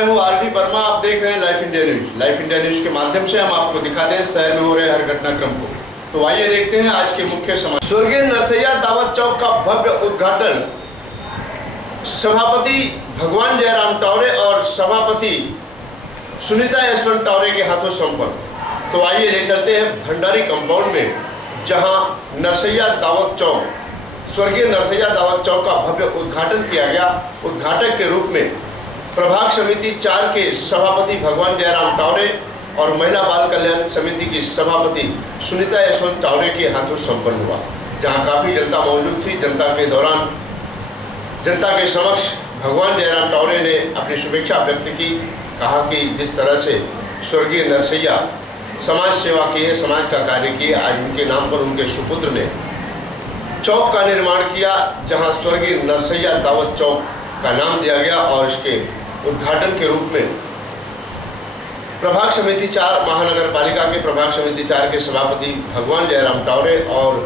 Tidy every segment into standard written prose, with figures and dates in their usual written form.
मैं हूं R D Verma. आप देख रहे हैं life India news. Life India news के माध्यम से हम आपको दिखाते हैं शहर में हो रहे हर घटनाक्रम को। तो आइए देखते हैं आज के मुख्य समाचार। स्वर्गीय नरसैया दावत चौक का भव्य उद्घाटन सभापति भगवान जयराम टावरे और सभापति सुनीता यशवंत टावरे के हाथों संपन्न। तो आइए ले चलते हैं भंडारी कंपाउंड में, जहां नरसैया दावत चौक, स्वर्गीय नरसैया दावत चौक का भव्य उद्घाटन किया गया। उद्घाटक के रूप में प्रभाग समिति 4 के सभापति भगवान जयराम टावरे और महिला बाल कल्याण समिति की सभापति सुनीता यशवंत टावरे के हाथों संपन्न हुआ, जहां काफ़ी जनता मौजूद थी। जनता के समक्ष भगवान जयराम टावरे ने अपनी शुभेच्छा व्यक्त की। कहा कि जिस तरह से स्वर्गीय नरसैया समाज सेवा की है, समाज का कार्य किए, आज उनके नाम पर उनके सुपुत्र ने चौक का निर्माण किया, जहां स्वर्गीय नरसैया दावत चौक का नाम दिया गया। और इसके उद्घाटन के रूप में प्रभाग समिति 4 महानगर पालिका के प्रभाग समिति 4 के सभापति भगवान जयराम टावरे और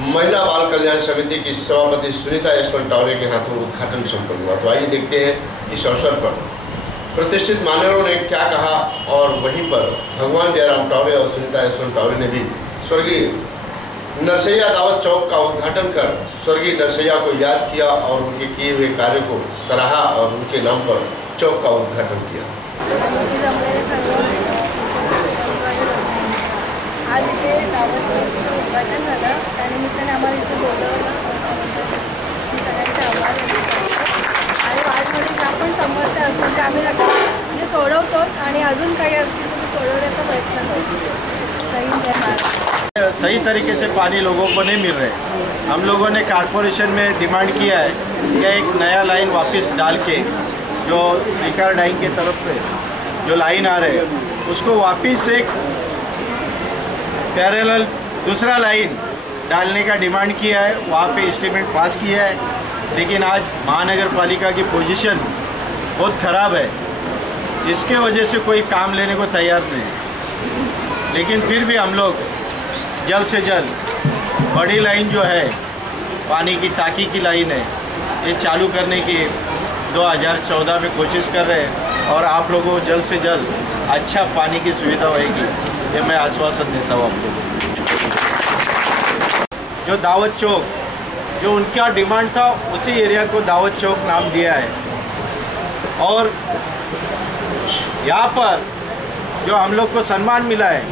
महिला बाल कल्याण समिति की सभापति सुनीता यशवंत टावरे के हाथों उद्घाटन संपन्न हुआ। तो आइए देखते हैं इस अवसर पर प्रतिष्ठित मान्यवरों ने क्या कहा। और वहीं पर भगवान जयराम टावरे और सुनीता यशवंत टावरे ने भी स्वर्गीय नरसैया दावत चौक का उद्घाटन कर स्वर्गीय नरसैया को याद किया और उनके किए हुए कार्य को सराहा और उनके नाम पर चौक का उद्घाटन किया। आज इथे दावत चौकचं उद्घाटन झालं, त्यानिमित्ताने आम्हाला इथे बोलवलं, सगळ्यांचे आभार आणि वार्डमध्ये ज्या पण समस्या असतात त्या आम्ही म्हणजे सोडवतोच आणि अजून काही असतील तर सोडवण्याचा प्रयत्न करतो। सही तरीके से पानी लोगों को नहीं मिल रहे। हम लोगों ने कॉरपोरेशन में डिमांड किया है कि एक नया लाइन वापस डाल के, जो श्रीकार डाइंग के तरफ से जो लाइन आ रहे हैं उसको वापस एक पैरेलल दूसरा लाइन डालने का डिमांड किया है। वहाँ पे एस्टीमेट पास किया है, लेकिन आज महानगर पालिका की पोजीशन बहुत ख़राब है, इसके वजह से कोई काम लेने को तैयार नहीं। लेकिन फिर भी हम लोग जल्द से जल्द बड़ी लाइन जो है, पानी की टाकी की लाइन है, ये चालू करने की 2014 में कोशिश कर रहे हैं और आप लोगों को जल्द से जल्द अच्छा पानी की सुविधा होगी, ये मैं आश्वासन देता हूँ आप लोगों को। जो दावत चौक, जो उनका डिमांड था, उसी एरिया को दावत चौक नाम दिया है। और यहाँ पर जो हम लोग को सम्मान मिला है,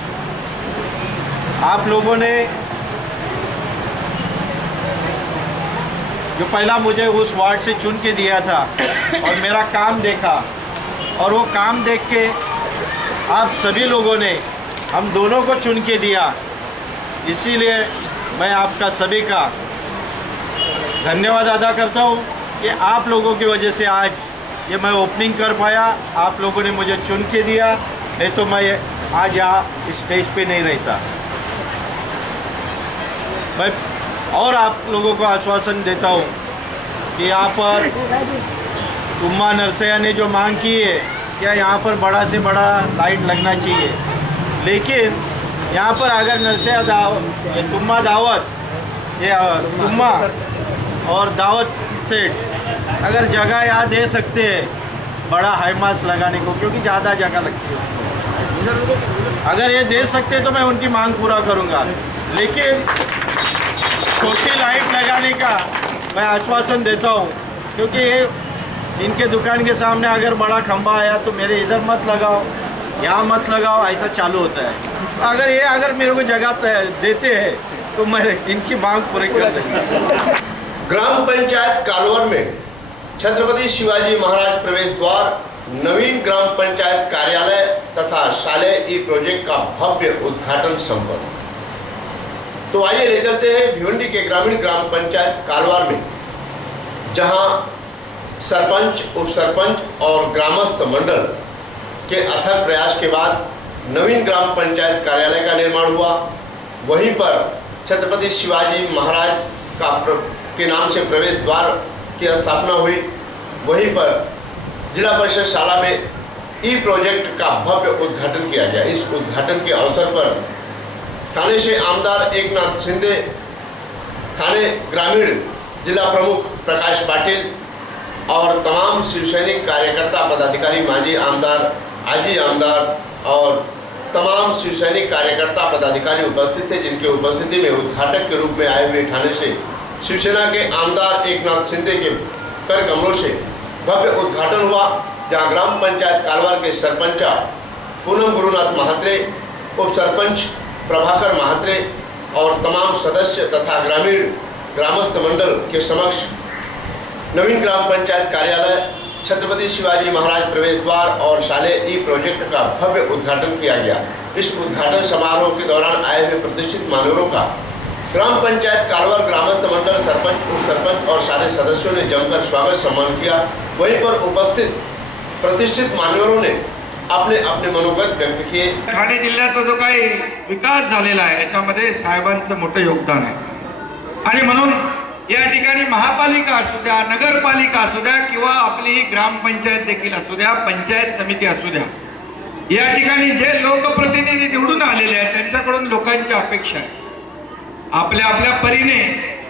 आप लोगों ने जो पहला मुझे उस वार्ड से चुन के दिया था और मेरा काम देखा, और वो काम देख के आप सभी लोगों ने हम दोनों को चुन के दिया, इसीलिए मैं आपका सभी का धन्यवाद अदा करता हूँ कि आप लोगों की वजह से आज ये मैं ओपनिंग कर पाया। आप लोगों ने मुझे चुन के दिया, नहीं तो मैं आज यहाँ स्टेज पे नहीं रहता। मैं और आप लोगों को आश्वासन देता हूँ कि यहाँ पर तुम्मा नरसैया ने जो मांग की है, क्या यहाँ पर बड़ा से बड़ा लाइट लगना चाहिए, लेकिन यहाँ पर अगर नरसैया दावत, ये तुम्मा दावत, ये तुम्मा और दावत सेट अगर जगह यहाँ दे सकते हैं बड़ा हाईमास लगाने को, क्योंकि ज़्यादा जगह लगती है, अगर ये दे सकते तो मैं उनकी मांग पूरा करूँगा। लेकिन छोटी लाइट लगाने का मैं आश्वासन देता हूँ, क्योंकि ये इनके दुकान के सामने अगर बड़ा खंबा आया तो मेरे इधर मत लगाओ, यहाँ मत लगाओ, ऐसा चालू होता है। अगर मेरे को जगह देते हैं तो मैं इनकी मांग पूरी कर दूँगा। ग्राम पंचायत कालवर में छत्रपति शिवाजी महाराज प्रवेश द्वार, नवीन ग्राम पंचायत कार्यालय तथा शालेय ई प्रोजेक्ट का भव्य उद्घाटन संपन्न। तो आइए ले चलते हैं भिवंडी के ग्रामीण ग्राम पंचायत कालवार में, जहां सरपंच, उप सरपंच और ग्रामस्थ मंडल के अथक प्रयास के बाद नवीन ग्राम पंचायत कार्यालय का निर्माण हुआ। वहीं पर छत्रपति शिवाजी महाराज के नाम से प्रवेश द्वार की स्थापना हुई। वहीं पर जिला परिषद शाला में ई प्रोजेक्ट का भव्य उद्घाटन किया गया। इस उद्घाटन के अवसर पर थाने से आमदार एकनाथ शिंदे, थाने ग्रामीण जिला प्रमुख प्रकाश पाटिल और तमाम शिवसैनिक कार्यकर्ता पदाधिकारी, माजी आमदार, आजी आमदार और तमाम शिवसैनिक कार्यकर्ता पदाधिकारी उपस्थित थे, जिनकी उपस्थिति में उद्घाटक के रूप में आए हुए ठाणे से शिवसेना के आमदार एकनाथ शिंदे के कर कमलों से भव्य उद्घाटन हुआ, जहां ग्राम पंचायत कालवार के सरपंच पूनम गुरुनाथ महात्रे, उप सरपंच प्रभाकर महात्रे और तमाम सदस्य तथा ग्रामीण ग्रामस्थ मंडल के समक्ष नवीन ग्राम पंचायत कार्यालय, छत्रपति शिवाजी महाराज प्रवेश द्वार और शालेय ई प्रोजेक्ट का भव्य उद्घाटन किया गया। इस उद्घाटन समारोह के दौरान आए हुए प्रतिष्ठित मान्यवरों का ग्राम पंचायत कालवर ग्रामस्थ मंडल, सरपंच, उप सरपंच और सारे सदस्यों ने जमकर स्वागत सम्मान किया। वहीं पर उपस्थित प्रतिष्ठित मान्यवरों ने अपने अपने मनोगत व्यक्त किए। ठाणे जिल्ह्याचा जो काही विकास झालेला आहे याच्यामध्ये साहेबांचं मोठं योगदान आहे आणि म्हणून या ठिकाणी महापालिका असू द्या, नगरपालिका असू द्या किंवा आपली ही ग्रामपंचायत देखील असू द्या, पंचायत समिती असू द्या, या ठिकाणी जे लोकप्रतिनिधी निवडून आलेले आहेत त्यांच्याकडून लोकांची अपेक्षा आहे आपल्या आपल्या परीने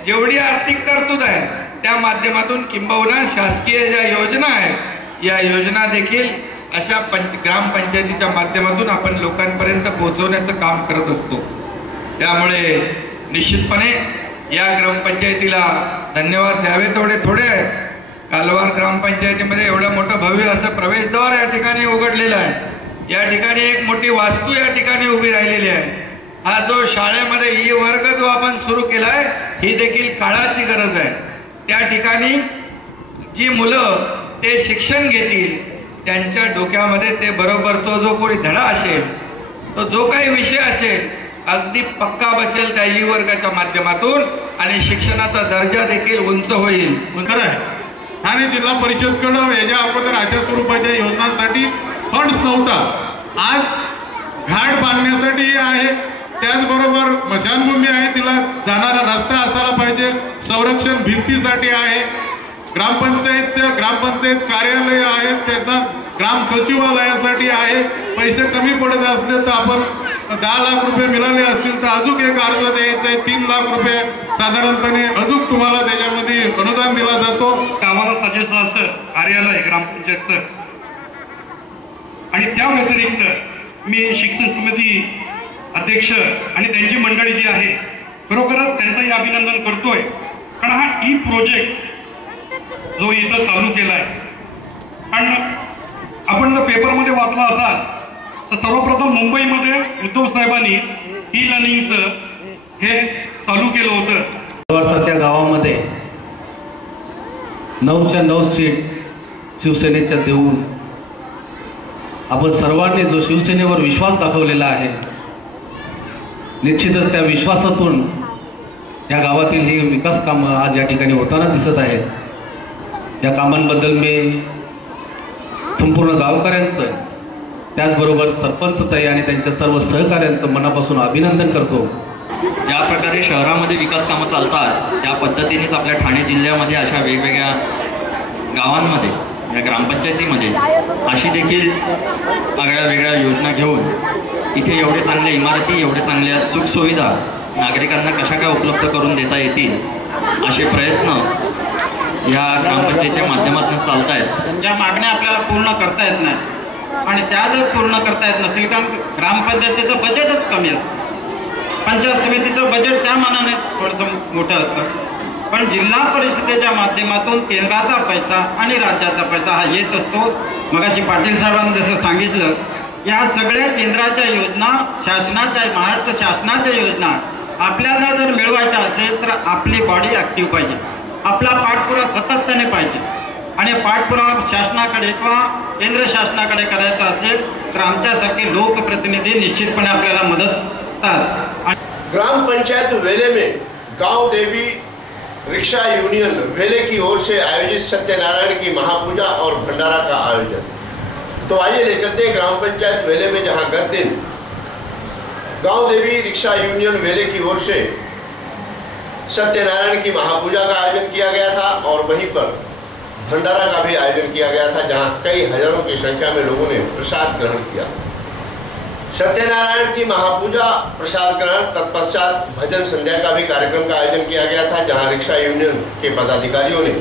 जेवढी आर्थिक तरतूद आहे त्या माध्यमातून किंबहुना शासकीय ज्या योजना आहेत या योजना देखील अशा ग्रामपंचायतीच्या माध्यमातून आपण लोकांपर्यंत पोहोचवण्याचं काम करत असतो। त्यामुळे निश्चितपणे या ग्रामपंचायतीला धन्यवाद द्यावे तेवढे थोडे आहेत। कालवार ग्रामपंचायतीमध्ये एवढं मोठं भव्य असं प्रवेशद्वार या ठिकाणी उघडलेलं आहे। या ठिकाणी एक मोठी वास्तू या ठिकाणी उभी राहिलेली आहे। हा जो शाळेमध्ये ई वर्ग जो आपण सुरू केलाय ही देखील काळाची गरज आहे। त्या ठिकाणी जी मुलं ते शिक्षण घेतील त्यांच्या डोक्यामध्ये ते बरोबर तो जो कोणी धडा असेल, तो जो काही विषय असेल अगदी पक्का बसेल त्या ई वर्गाच्या माध्यमातून आणि शिक्षणाचा दर्जा देखील उंच होईल। ठाणे जिल्हा परिषदकडे याच्या अगोदर अशा स्वरूपाच्या योजनांसाठी फंड्स नव्हता। आज घाट बांधण्यासाठी आहे, त्याचबरोबर स्मशानभूमी आहे, तिला जाणारा रस्ता असायला पाहिजे, संरक्षण भिंतीसाठी आहे, ग्रामपंचायत कार्यालय आहे, त्याचा ग्राम सचिवालयासाठी आहे। पैसे कमी पडत असले तर आपण 10 लाख रुपये मिळाले असतील तर अजून एक अर्ज द्यायचा आहे, 3 लाख रुपये साधारणपणे अजून तुम्हाला त्याच्यामध्ये अनुदान दिला जातो। आम्हाला सजेस्ट असं कार्यालय ग्रामपंचायतचं आणि त्या व्यतिरिक्त मी शिक्षण समिती अध्यक्ष आणि त्यांची मंडळी जी आहे खरोखरच त्यांचंही अभिनंदन करतोय, कारण हा ई प्रोजेक्ट जो इथं चालू केलाय आणि आपण जर पेपरमध्ये वाचला असाल तर सर्वप्रथम मुंबईमध्ये उद्धव साहेबांनी ई लर्निंगचं हे चालू केलं होतं। सारख्या गावामध्ये 9च्या 9 सीट शिवसेनेच्या देऊन आपण सर्वांनी जो शिवसेनेवर विश्वास दाखवलेला आहे निश्चितच त्या विश्वासातून या गावातील ही विकास कामं आज या ठिकाणी होताना दिसत आहेत। या कामांबद्दल मी संपूर्ण गावकऱ्यांचं त्याचबरोबर सरपंचताई आणि त्यांच्या सर्व सहकाऱ्यांचं मनापासून अभिनंदन करतो। ज्या प्रकारे शहरामध्ये विकास कामं चालतात त्या पद्धतीनेच आपल्या ठाणे जिल्ह्यामध्ये अशा वेगवेगळ्या गावांमध्ये या ग्रामपंचायतीमध्ये अशी देखील वेगळ्या योजना घेऊन इथे एवढे चांगल्या इमारती, एवढे चांगल्या सुखसुविधा नागरिकांना कशा काय उपलब्ध करून देता येतील असे प्रयत्न या ग्रामपंचायतीच्या माध्यमातून चालत आहेत। ज्या मागण्या आपल्याला पूर्ण करता येत नाही आणि त्या जर पूर्ण करता येत नसेल तर ग्रामपंचायतीचं बजेटच कमी असतं, पंचायत समितीचं बजेट त्या मानाने थोडंसं मोठं असतं, पण जिल्हा परिषदेच्या माध्यमातून केंद्राचा पैसा आणि राज्याचा पैसा हा येत असतो। मगाशी पाटील साहेबांनी जसं सांगितलं या सगळ्या केंद्राच्या योजना शासनाच्या महाराष्ट्र शासनाच्या योजना आपल्याला जर मिळवायच्या असेल तर आपली बॉडी ॲक्टिव्ह पाहिजे, आपला पाठपुरावा सातत्याने पाहिजे आणि पाठपुरावा शासनाकडे किंवा केंद्र शासनाकडे करायचा असेल तर आमच्यासारखे लोकप्रतिनिधी निश्चितपणे आपल्याला मदत करतात। ग्राम पंचायत वेले में गांव देवी रिक्शा यूनियन वेले की ओर से आयोजित सत्यनारायण की महापूजा और भंडारा का आयोजन। तो आइए ले चलते हैं ग्राम पंचायत वेले में, जहां गत दिन गांव देवी रिक्शा यूनियन वेले की ओर से सत्यनारायण की महापूजा का आयोजन किया गया था और वहीं पर भंडारा का भी आयोजन किया गया था, जहां कई हजारों की संख्या में लोगों ने प्रसाद ग्रहण किया। सत्यनारायण की महापूजा, प्रसाद ग्रहण, तत्पश्चात भजन संध्या का भी कार्यक्रम का आयोजन किया गया था, जहां रिक्शा यूनियन के पदाधिकारियों ने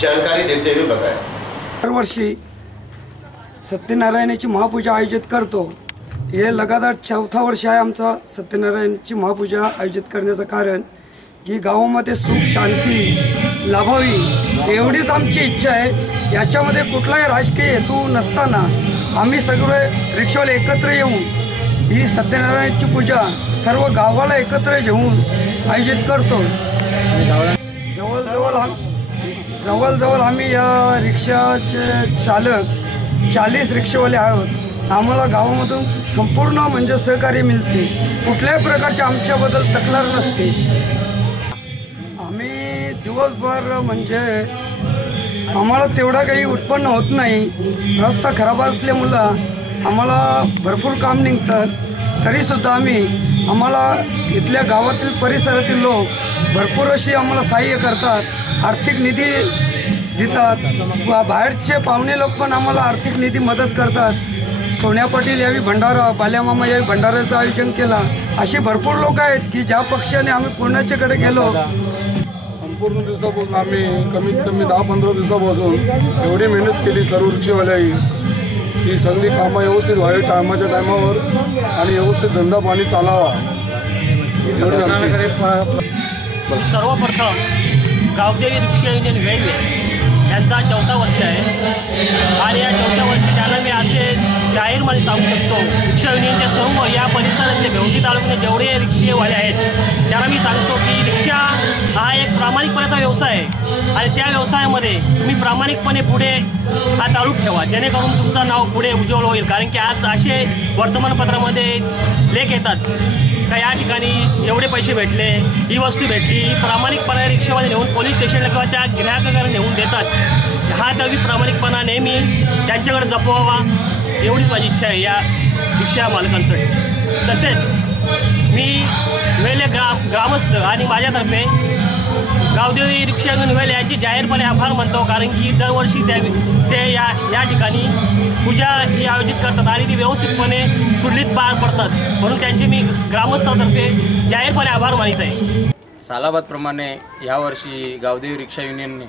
जानकारी देते हुए बताया। दरवर्षी सत्यनारायणाची महापूजा आयोजित करतो। हे लगातार 4था वर्ष आहे आमचा सत्यनारायणाची महापूजा आयोजित करण्याचं कारण की गावामध्ये सुख शांती लाभावी एवढीच आमची इच्छा आहे। याच्यामध्ये कुठलाही राजकीय हेतू नसताना आम्ही सगळे रिक्षावाले एकत्र येऊन ही सत्यनारायणाची पूजा सर्व गावाला एकत्र घेऊन आयोजित करतो। जवळजवळ आम्ही या रिक्षाचे चालक 40 रिक्षावाले आहोत। आम्हाला गावामधून संपूर्ण म्हणजे सहकार्य मिळते, कुठल्याही प्रकारचे आमच्याबद्दल तक्रार नसते। आम्ही दिवसभर म्हणजे आम्हाला तेवढा काही उत्पन्न होत नाही। रस्ता खराब असल्यामुळं आम्हाला भरपूर काम निघतं, तरीसुद्धा आम्हाला इथल्या गावातील परिसरातील लोक भरपूर अशी आम्हाला सहाय्य करतात, आर्थिक निधी देतात। बाहेरचे पाहुणे लोक पण आम्हाला आर्थिक निधी मदत करतात। सोन्या पाटील यावेळी भंडारा, बाल्यामामा यावेळी भंडाऱ्याचं आयोजन केला। अशी भरपूर लोक आहेत की ज्या पक्षाने आम्ही पुण्याच्याकडे गेलो। संपूर्ण दिवसापासून आम्ही कमीत कमी 10-15 दिवसापासून एवढी मेहनत केली सर्व रिक्षावाल्याही की सगळी कामं व्यवस्थित व्हावी टायमाच्या टायमावर आणि व्यवस्थित धंदा पाणी चालावा। सर्वप्रथम गावदेवी रिक्षा युनियन वेळवे यांचा 4था वर्ष आहे आणि या 4थ्या वर्षी त्यांना मी असे जाहीरपणे सांगू शकतो, रिक्षा युनियनच्या सर्व या परिसरातले भेवंडी तालुक्यात जेवढे रिक्षेवाले आहेत त्यांना मी सांगतो की रिक्षा हा एक प्रामाणिकपणाचा व्यवसाय आहे आणि त्या व्यवसायामध्ये तुम्ही प्रामाणिकपणे पुढे हा चालू ठेवा, जेणेकरून तुमचं नाव पुढे उज्ज्वल होईल। कारण की आज असे वर्तमानपत्रामध्ये लेख येतात का या ठिकाणी एवढे पैसे भेटले, ही वस्तू भेटली, प्रामाणिकपणे रिक्षामध्ये नेऊन पोलीस स्टेशनला किंवा त्या ग्राहकाकडे नेऊन देतात। हा त्यावेळी प्रामाणिकपणा नेहमी त्यांच्याकडे जपवावा एवढीच माझी इच्छा आहे या रिक्षा मालकांसाठी। तसेच मी वेले ग्रामस्थ आणि माझ्यातर्फे गावदेवी रिक्षा युनियन वेले यांची जाहीरपणे आभार मानतो, कारण की दरवर्षी ते या ठिकाणी पूजा ही आयोजित करतात आणि ती व्यवस्थितपणे सुरळीत पार पडतात, म्हणून त्यांचे मी ग्रामस्थांतर्फे जाहीरपणे आभार मानित आहे। सालाबादप्रमाणे यावर्षी गावदेवी रिक्षा युनियनने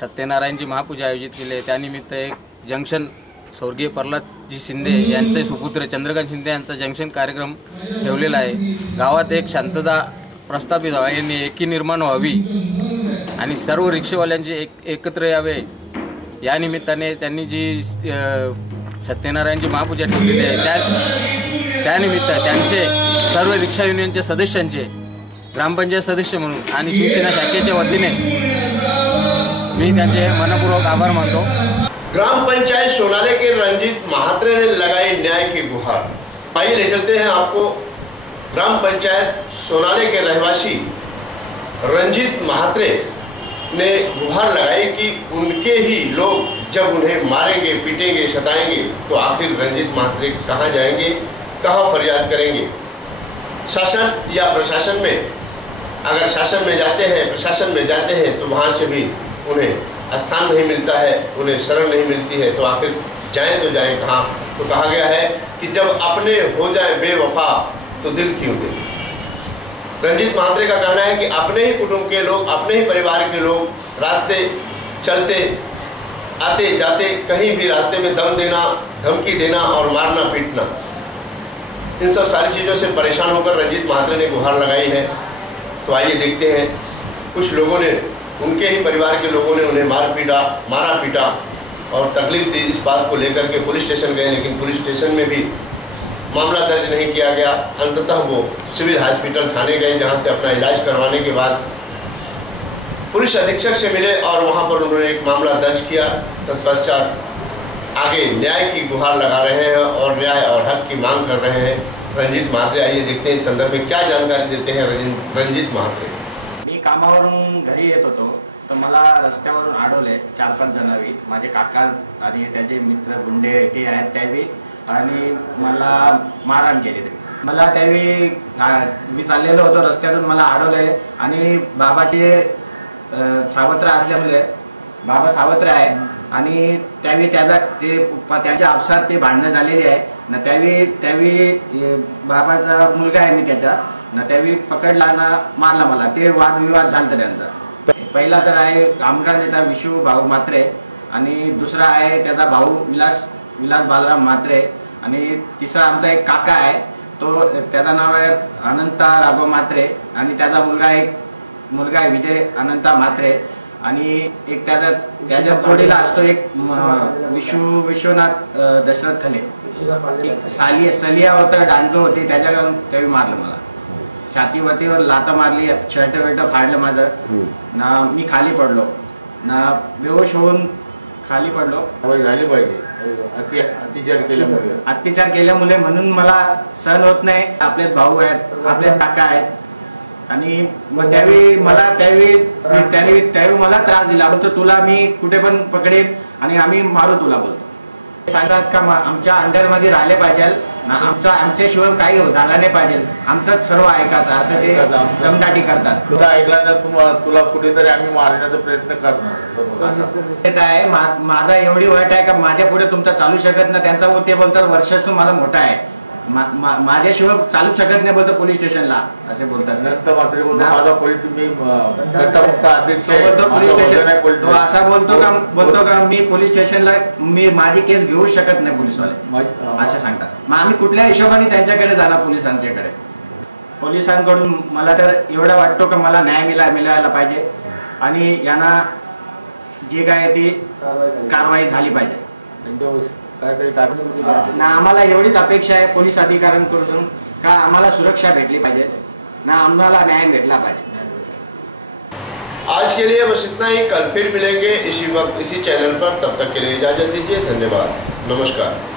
सत्यनारायणची महापूजा आयोजित केली आहे। त्यानिमित्त एक जंक्शन स्वर्गीय प्रल्हादजी शिंदे यांचे सुपुत्र चंद्रकांत शिंदे यांचा जंक्शन कार्यक्रम ठेवलेला आहे। गावात एक शांतता प्रस्थापित व्हावी यांनी एकी निर्माण व्हावी आणि सर्व रिक्षावाल्यांचे एकत्र यावे या निमित्ताने त्यांनी जी सत्यनारायणची महापूजा ठेवलेली आहे त्यानिमित्त त्यांचे सर्व रिक्षा युनियनच्या सदस्यांचे ग्रामपंचायत सदस्य म्हणून आणि शिवसेना शाखेच्या वतीने मी त्यांचे मनपूर्वक आभार मानतो। ग्राम पंचायत सोनाले के रंजीत महात्रे ने लगाई न्याय की गुहार। आइए ले चलते हैं आपको ग्राम पंचायत सोनाले के रहवासी रंजीत महात्रे ने गुहार लगाई कि उनके ही लोग जब उन्हें मारेंगे, पीटेंगे, सताएंगे तो आखिर रंजीत महात्रे कहाँ जाएंगे, कहाँ फरियाद करेंगे। शासन या प्रशासन में, अगर शासन में जाते हैं, प्रशासन में जाते हैं तो वहाँ से भी उन्हें स्थान नहीं मिलता है, उन्हें शरण नहीं मिलती है, तो आखिर जाएं तो जाएं कहाँ। तो कहा गया है कि जब अपने हो जाए बेवफा तो दिल क्यों दे। रंजीत महात्रे का कहना है कि अपने ही कुटुंब के लोग, अपने ही परिवार के लोग रास्ते चलते आते जाते कहीं भी रास्ते में दम देना, धमकी देना और मारना पीटना, इन सब सारी चीज़ों से परेशान होकर रंजीत महात्रे ने गुहार लगाई है। तो आइए देखते हैं, कुछ लोगों ने, उनके ही परिवार के लोगों ने उन्हें मारा पीटा और तकलीफ दी। इस बात को लेकर के पुलिस स्टेशन गए, लेकिन पुलिस स्टेशन में भी मामला दर्ज नहीं किया गया। अंततः वो सिविल हॉस्पिटल थाने गए, जहां से अपना इलाज करवाने के बाद पुलिस अधीक्षक से मिले और वहां पर उन्होंने एक मामला दर्ज किया। तत्पश्चात आगे न्याय की गुहार लगा रहे हैं और न्याय और हक की मांग कर रहे हैं रंजीत महात्रे। आइए देखते हैं इस संदर्भ में क्या जानकारी देते हैं रंजीत महात्रे। मी कामावरून घरी येत होतो तर मला रस्त्यावरून अडवले 4-5 जणांनी, माझे काका आणि त्याचे मित्र गुंडे ते आहेत त्यावेळी, आणि मला मारहाण केली। मला त्यावेळी मी चाललेलो होतो रस्त्यावरून, मला अडवले आणि बाबाचे सावत्र असल्यामुळे, बाबा सावत्र आहे आणि त्यावेळी त्याच्या आपसात ते भांडणं झालेली आहे ना। त्यावेळी बाबाचा मुलगा आहे मी त्याचा ना, त्यावेळी पकडला ना, मारला मला, ते वादविवाद झाला त्यांचा। पहिला तर आहे कामगार नेता विशू भाऊ म्हात्रे आणि दुसरा आहे त्याचा भाऊ विलास बालराम म्हात्रे आणि तिसरा आमचा एक काका आहे तो त्याचं नाव आहे अनंता राघव म्हात्रे आणि त्याचा मुलगा आहे विजय अनंता म्हात्रे आणि एक त्याच्या जोडीला असतो एक विश्वनाथ दशरथ खले सलिया होता दांडलो होती त्यावेळी मारलं मला छातीवरतीवर लाता मारली शर्ट वर्ट फाडलं माझं ना मी खाली पडलो ना बेहोश होऊन खाली पडलो झाली पाहिजे अत्याचार केल्यामुळे म्हणून मला सहन होत नाही आपले भाऊ आहेत आपले काका आहेत आणि मग त्यावेळी मला त्रास दिला बोलतो तुला मी कुठे पण पकडेन आणि आम्ही मारू तुला बोलतो सांगतात का आमच्या अंडरमध्ये राहिले पाहिजे ना आमच्याशिवाय काही झाला नाही पाहिजे आमचाच सर्व ऐकायचं असं ते दमदाटी करतात तुला कुठेतरी आम्ही मारण्याचा प्रयत्न करणार आहे माझा एवढी वाईट आहे का माझ्या पुढे तुमचा चालू शकत नाही त्यांचा ते बोलतात वर्षास माझा मोठा आहे माझ्याशिवाय चालू शकत नाही बोलतो पोलीस स्टेशनला असे बोलतात पोलीस स्टेशन असा बोलतो का मी पोलीस स्टेशनला मी माझी केस घेऊ शकत नाही पोलीसवाले असं सांगतात मग आम्ही कुठल्या हिशोबाने त्यांच्याकडे जाणार पोलिसांकडून मला तर एवढा वाटतो का मला न्याय मिळायला पाहिजे आणि यांना जे काय ती कारवाई झाली पाहिजे ना आम्हाला एवढीच अपेक्षा आहे पोलीस अधिकाऱ्यांकडून का आम्हाला सुरक्षा भेटली पाहिजे ना आम्हाला न्याय भेटला पाहिजे। आज के लिए बस इतना ही, कल फिर मिलेंगे इसी वक्त इसी चैनल पर, तब तक के लिए इजाजत दीजिए, धन्यवाद, नमस्कार।